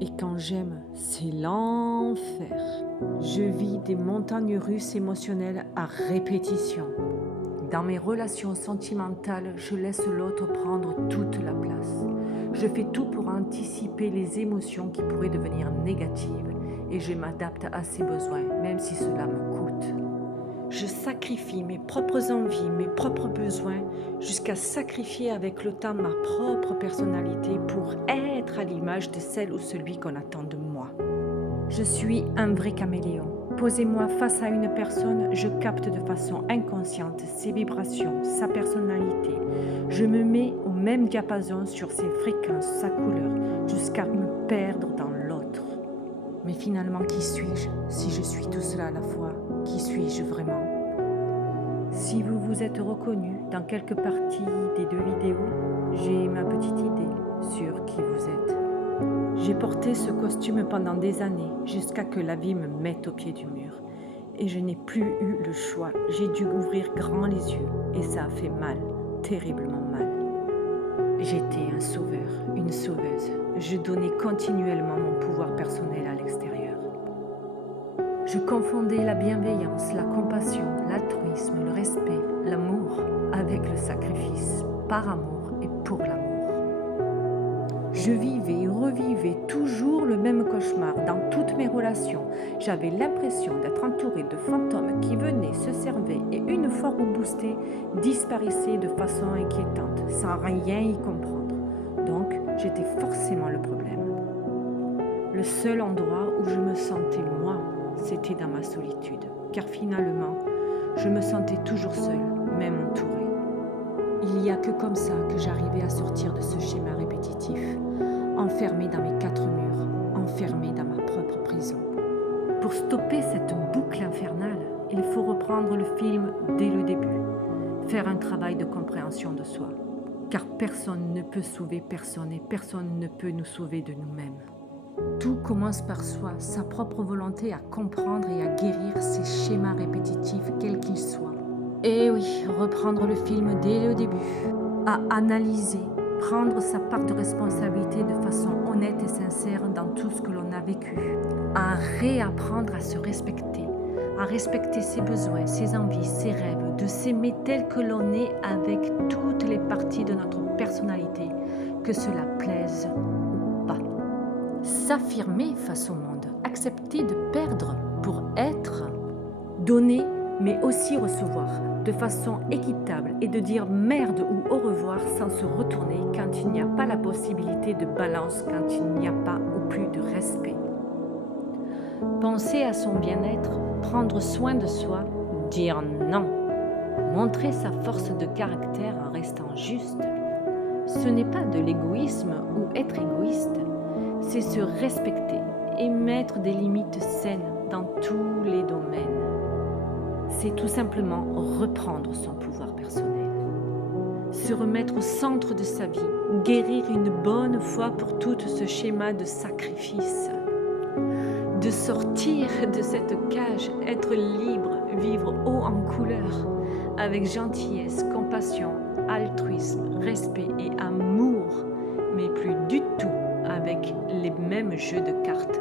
Et quand j'aime, c'est l'enfer. Je vis des montagnes russes émotionnelles à répétition. Dans mes relations sentimentales, je laisse l'autre prendre toute la place. Je fais tout pour anticiper les émotions qui pourraient devenir négatives et je m'adapte à ses besoins, même si cela me coûte. Je sacrifie mes propres envies, mes propres besoins, jusqu'à sacrifier avec le temps ma propre personnalité pour être à l'image de celle ou celui qu'on attend de moi. Je suis un vrai caméléon. Posez-moi face à une personne, je capte de façon inconsciente ses vibrations, sa personnalité. Je me mets au même diapason sur ses fréquences, sa couleur, jusqu'à me perdre dans l'autre. Mais finalement, qui suis-je si je suis tout cela à la fois? Qui suis-je vraiment? Si vous vous êtes reconnu dans quelque partie des deux vidéos, j'ai ma petite idée sur qui vous êtes. J'ai porté ce costume pendant des années, jusqu'à que la vie me mette au pied du mur. Et je n'ai plus eu le choix. J'ai dû ouvrir grand les yeux, et ça a fait mal, terriblement mal. J'étais un sauveur, une sauveuse. Je donnais continuellement mon pouvoir personnel à l'extérieur. Je confondais la bienveillance, la compassion, l'altruisme, le respect, l'amour avec le sacrifice, par amour et pour l'amour. Je vivais et revivais toujours le même cauchemar dans toutes mes relations. J'avais l'impression d'être entourée de fantômes qui venaient, se servaient et une fois reboostés, disparaissaient de façon inquiétante, sans rien y comprendre. Donc, j'étais forcément le problème. Le seul endroit où je me sentais moi, c'était dans ma solitude, car finalement, je me sentais toujours seule, même entourée. Il n'y a que comme ça que j'arrivais à sortir de ce schéma répétitif, enfermée dans mes quatre murs, enfermée dans ma propre prison. Pour stopper cette boucle infernale, il faut reprendre le film dès le début, faire un travail de compréhension de soi, car personne ne peut sauver personne et personne ne peut nous sauver de nous-mêmes. Tout commence par soi, sa propre volonté à comprendre et à guérir ces schémas répétitifs, quels qu'ils soient. Et oui, reprendre le film dès le début, à analyser, prendre sa part de responsabilité de façon honnête et sincère dans tout ce que l'on a vécu, à réapprendre à se respecter, à respecter ses besoins, ses envies, ses rêves, de s'aimer tel que l'on est avec toutes les parties de notre personnalité, que cela plaise ou pas. S'affirmer face au monde, accepter de perdre pour être, donner mais aussi recevoir de façon équitable et de dire merde ou au revoir sans se retourner quand il n'y a pas la possibilité de balance, quand il n'y a pas ou plus de respect. Penser à son bien-être, prendre soin de soi, dire non, montrer sa force de caractère en restant juste. Ce n'est pas de l'égoïsme ou être égoïste, c'est se respecter et mettre des limites saines dans tous les domaines. C'est tout simplement reprendre son pouvoir personnel, se remettre au centre de sa vie, guérir une bonne fois pour toutes ce schéma de sacrifice, de sortir de cette cage, être libre, vivre haut en couleur, avec gentillesse, compassion, altruisme, respect et amour, mais plus du tout avec les mêmes jeux de cartes